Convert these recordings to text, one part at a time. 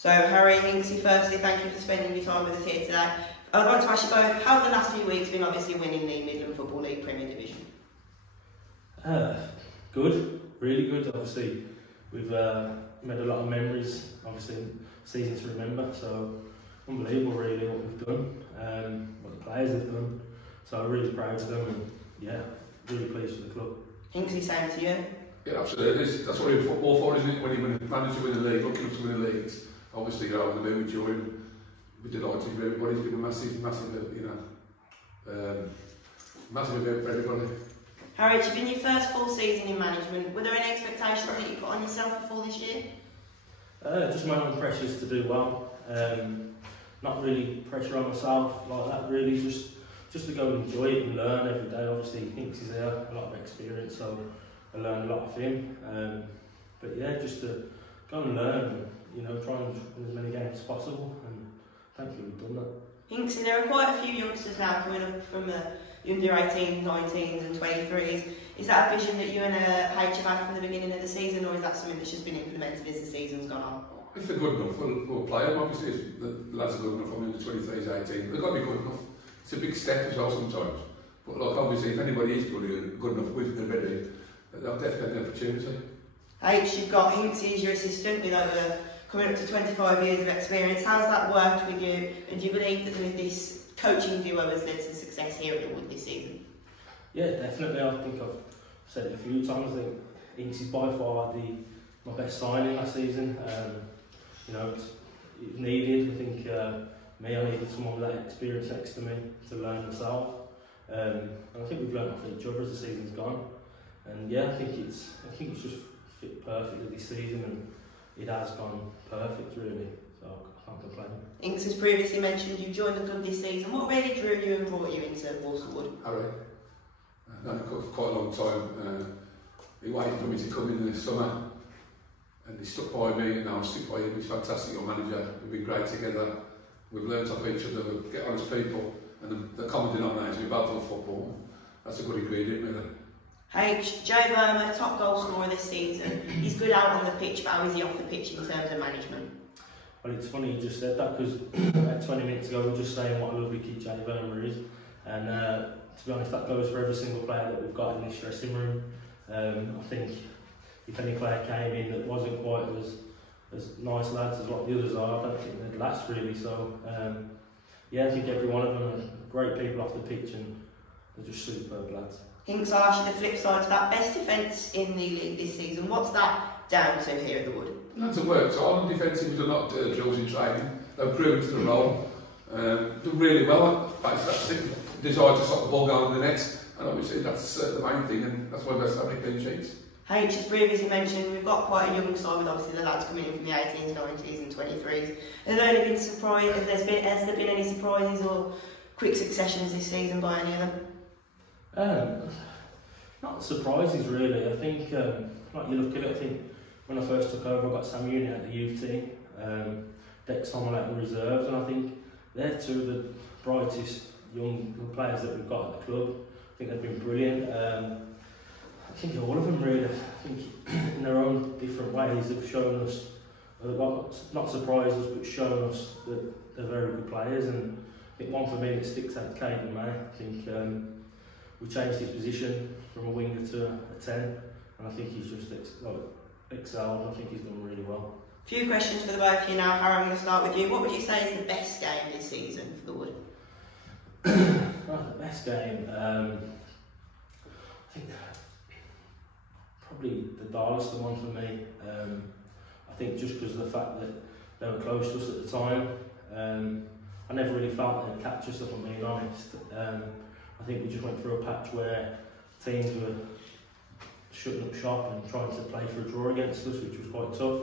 So Harry, Hinksy, firstly, thank you for spending your time with us here today. I'd like to ask you both, how have the last few weeks been obviously winning the Midland Football League Premier Division? Good, really good. Obviously, we've made a lot of memories, obviously, season to remember, so unbelievable really what we've done, what the players have done. So I'm really proud of them and yeah, really pleased with the club. Hinksy, same to you? Yeah, absolutely. That's what you're in football for, isn't it? When you manage to win the league, looking up to win the league, it's obviously you're over the moon with joy and we're delighted for everybody. It's been a massive, massive event for everybody. Harry, it's been your first full season in management. Were there any expectations that you put on yourself before this year? Just my own pressures to do well. Not really pressure on myself like that really, just to go and enjoy it and learn every day. Obviously Hinks is there, a lot of experience, so I learned a lot of him. But yeah, just to go and learn and try and win as many games as possible, and thankfully we've done that. Hinksy, there are quite a few youngsters now coming up from the under 18s, 19s and 23s. Is that a vision that you and H have had from the beginning of the season, or is that something that's just been implemented as the season's gone on? If they're good enough, we'll play them. Obviously, if the lads are good enough from the 23s, 18s, they've got to be good enough. It's a big step as well sometimes. But like, obviously, if anybody is good enough with and ready, they'll definitely get the opportunity. H, you've got Hinksy as your assistant with over coming up to 25 years of experience. How's that worked with you, and do you believe that with this coaching duo has led to success here at the Wood this season? Yeah, definitely. I think I've said it a few times. I think Hinks is by far my best signing last season. It was needed. I think I needed someone with that experience next to me to learn myself. And I think we've learned off each other as the season's gone. And yeah, I think it's just fit perfectly this season, and it has gone perfect really. So I can't complain. Hinks has previously mentioned you joined the club this season. What really drew you and brought you into Walsall Wood? Harry, I've known him for quite a long time. He waited for me to come in the summer, and he stuck by me, and now I stick by him. He's fantastic, your manager. We've been great together. We've learnt off each other. We get on as people, and the common denominator, we both love football. That's a good ingredient, really. H, Joe Verma, top goal scorer this season. He's good out on the pitch, but how is he off the pitch in terms of management? Well, it's funny you just said that, because about 20 minutes ago we were just saying what a lovely kid Joe Verma is, and to be honest, that goes for every single player that we've got in this dressing room. I think if any player came in that wasn't quite as nice lads as what the others are, I don't think they'd last really. So yeah, I think every one of them are great people off the pitch, and they're just superb lads. Hinks, I'll ask you the flip side to that. Best defence in the league this season. What's that down to here at the Wood? Lads have worked hard on defence. We've done a lot of drills in training. They've proven to the role. Done really well. That's it. Desire to stop the ball going in the net, and obviously that's the main thing, and that's why we're so many clean sheets. H, as previously mentioned, we've got quite a young side with obviously the lads coming in from the 18s, 90s and 23s. Has there been any surprises or quick successions this season by any of them? Not surprises really. I think, like you look at it, I think when I first took over I got Sam Unit at the youth team, Dex Hommel at the reserves, and I think they're two of the brightest young players that we've got at the club. I think they've been brilliant. I think all of them really, I think in their own different ways have shown us, not surprised us, but shown us that they're very good players. And I think one for me that sticks out, Caden May. I think we changed his position from a winger to a 10, and I think he's just excelled. I think he's done really well. A few questions for the both of you now. Harry, I'm going to start with you. What would you say is the best game this season for the Wood? The best game, I think probably the Darlaston one for me. I think just because of the fact that they were close to us at the time, I never really felt they'd catch us, if I'm being honest. I think we just went through a patch where teams were shutting up shop and trying to play for a draw against us, which was quite tough.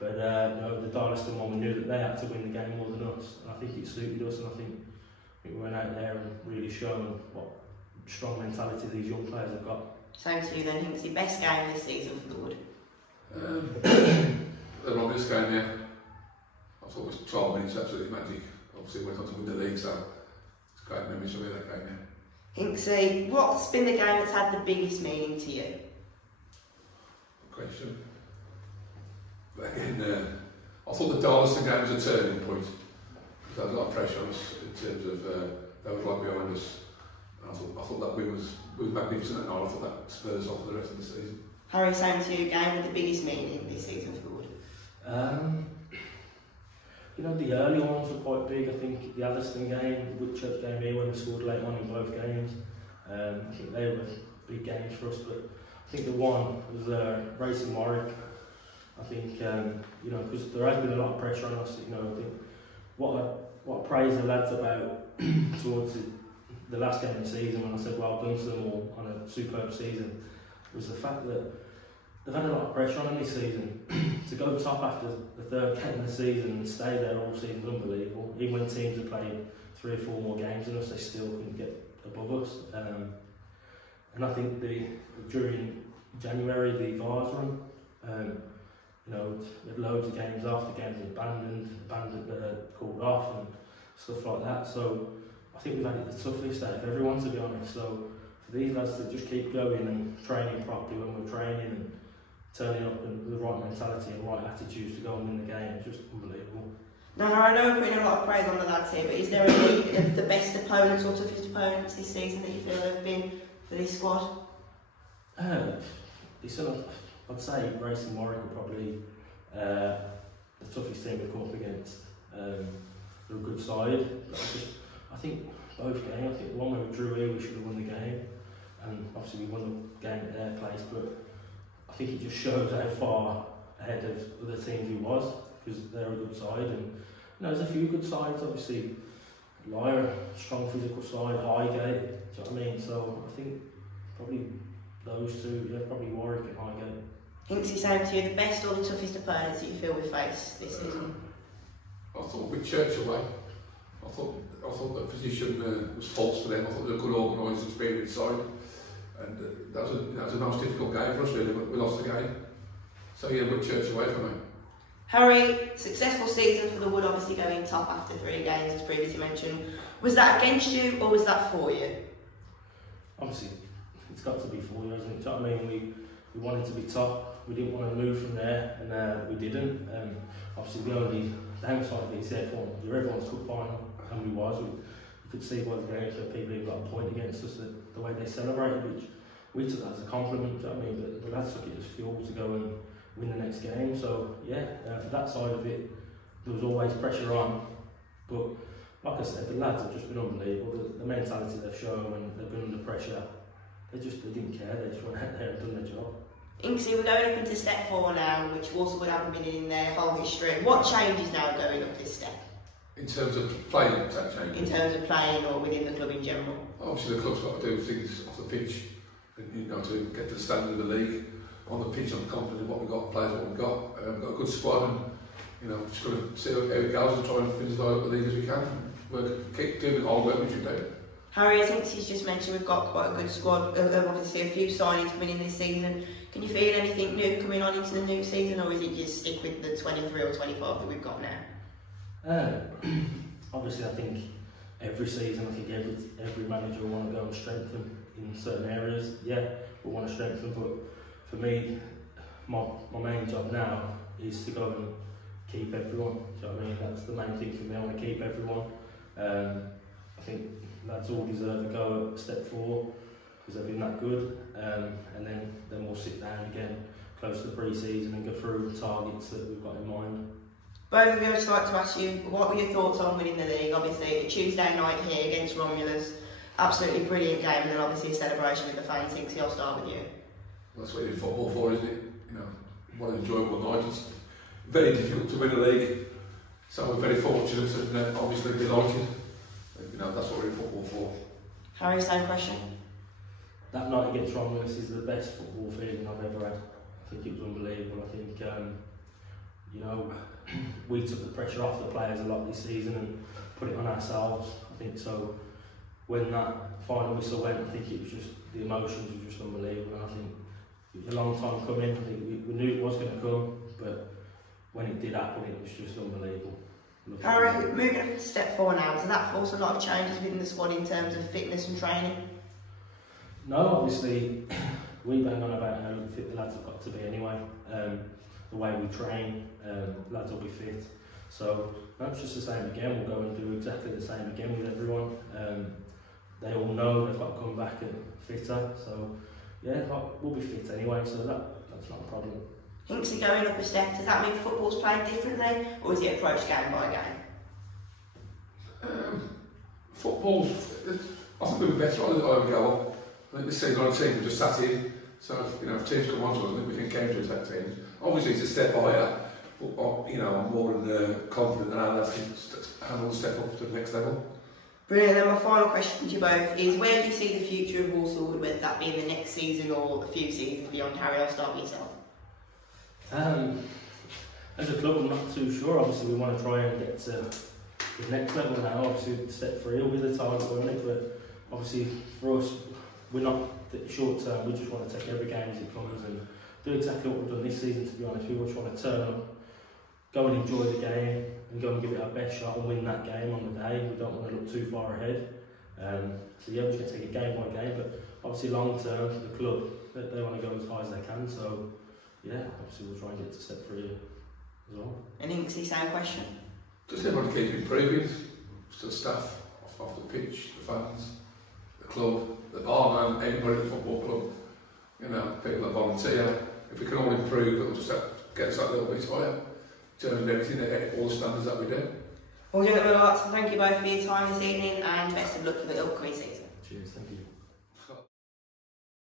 But the Darlaston one, we knew that they had to win the game more than us, and I think it suited us, and I think we went out there and really shown what strong mentality these young players have got. Same to you then, Hinksy. Best game this season for the Wood? The longest game, yeah. I thought it was 12 minutes, absolutely magic. Obviously went on to win the league, so it's great memories of that game, yeah. Hinksy, what's been the game that's had the biggest meaning to you? Good question. But again, I I thought the Darlington game was a turning point. There was a lot of pressure on us in terms of they were right behind us. And I thought that win was magnificent, and I thought that spurred us off for the rest of the season. Harry, same to you, game with the biggest meaning this season for Wood? You know, the early ones were quite big. I think the Addiston game, the Woodchurch game here, when we scored late on in both games, I think they were big games for us. But I think the one was Racing Warwick. I think, you know, because there has been a lot of pressure on us. You know, I think what I praise the lads about towards the last game of the season, when I said well done to them all on a superb season, was the fact that they've had a lot of pressure on them this season. To go top after the third game of the season and stay there all season is unbelievable. Even when teams have played 3 or 4 more games than us, they still couldn't get above us. And I think during January, the VARs run, you know, we had loads of games off, the games abandoned, called off and stuff like that. So I think we've had it the toughest out of everyone, to be honest. So for these lads to just keep going and training properly when we're training and turning up and with the right mentality and right attitudes to go and win the game, it's just unbelievable. Now, I know we're putting a lot of praise on the lads here, but is there any of the best opponents or toughest opponents this season that you feel have been for this squad? I'd say Racing Warwick are probably the toughest team we've come up against. They're a good side. I think both games, I think the one where we drew here, we should have won the game. And obviously we won the game at their place, but I think it just shows how far ahead of other teams he was, because they're a good side. And you know, there's a few good sides, obviously. Lyre, strong physical side, Highgate, do you know what I mean? So I think probably those two, yeah, probably Warwick and Highgate. Hinksy, saying to you, the best or the toughest opponents that you feel we face this season? I thought with Church away, I thought the position was false for them. I thought they were a good organised, experienced side, and that was a most difficult game for us really, but we lost the game. So yeah, with Church away for me. Harry, successful season for the Wood, obviously going top after 3 games, as previously mentioned. Was that against you or was that for you? Obviously, it's got to be for you, isn't it? Do you know what I mean? We wanted to be top. We didn't want to move from there, and we didn't. Obviously, the only downside of it is you're everyone's cup final, and we was. You could see by the games that people who got a point against us, the way they celebrated, which we took that as a compliment. Do you know what I mean? But the lads took it as fuel to go and win the next game. So yeah, for that side of it, there was always pressure on. But like I said, the lads have just been unbelievable. The mentality they've shown when they've been under pressure, they didn't care. They just went out there and done their job. Hinksy, we're going up into step 4 now, which Waterford haven't been in their whole history. What changes now going up this step? In terms of playing, what's that change? In terms of playing or within the club in general? Obviously the club's got to do things off the pitch, and, you know, to get to the standard of the league. On the pitch, I'm confident in what we've got, players what we've got. We've got a good squad, and you know, just got to see how it goes and try and finish the league as we can. Keep doing all the work we should do. Harry, I think he's just mentioned we've got quite a good squad. Obviously, a few signings coming in this season. Can you feel anything new coming on into the new season, or is it just stick with the 23 or 25 that we've got now? Obviously, I think every season, I think every manager will want to go and strengthen in certain areas. Yeah, we want to strengthen, but for me, my main job now is to go and keep everyone. Do you know what I mean? That's the main thing for me. I want to keep everyone. I think lads all deserve to go at step 4 because they've been that good, and then we'll sit down again close to the pre-season and go through the targets that we've got in mind. Both of you, I'd just like to ask you, what were your thoughts on winning the league? Obviously, a Tuesday night here against Romulus, absolutely brilliant game, and then obviously a celebration with the fans. Hinksy, I'll start with you. That's what you're in football for, isn't it? You know, one enjoyable night. It's very difficult to win a league, so we're very fortunate and obviously delighted. You know, that's what we're in football for. Harry, same question. That night against Romulus is the best football feeling I've ever had. I think it was unbelievable. I think, you know, we took the pressure off the players a lot this season and put it on ourselves. I think so. When that final whistle went, I think it was just, the emotions were just unbelievable. And I think it was a long time coming. I think we knew it was going to come, but when it did happen, it was just unbelievable. Harry, moving up to step 4 now, does that force a lot of changes within the squad in terms of fitness and training? No, obviously, we bang on about how fit the lads have got to be anyway. the way we train, lads will be fit. So that's just the same again. We'll go and do exactly the same again with everyone. They all know they've got to come back and fitter. So yeah, we'll be fit anyway. So that's not a problem. Hinksy going up a step, does that mean football's played differently, or is it approached game by game? Football, I think we'll be better on it over go. I think this season our team we just sat in, so if teams come on to us, I think we can counter-attack teams. Obviously it's a step higher, but I'm more than confident that our lads can handle the step up to the next level. Brilliant. Then my final question to you both is, where do you see the future of Walsall, whether that be in the next season or a few seasons beyond? Harry, I'll start with yourself. As a club, I'm not too sure. Obviously we want to try and get to the next level now. Obviously step 3 will be the target, won't it? But obviously for us, we're not short term. We just want to take every game as it comes and do exactly what we've done this season, to be honest. We just want to turn up, go and enjoy the game and go and give it our best shot and win that game on the day. We don't want to look too far ahead. So yeah, we're just going to take it game by game, but obviously long term for the club, they want to go as high as they can. So yeah, obviously we'll try and get to step 3 as well. And Hinksy, same question. Just everyone keep improving, to the staff, off the pitch, the fans, the club, the barman, everybody at the football club, people that volunteer. If we can all improve, it'll just get us that little bit higher. In terms of everything, all the standards that we do. Well, gentlemen, I'd like to thank you both for your time this evening and best of luck for the upcoming season. Cheers, thank you.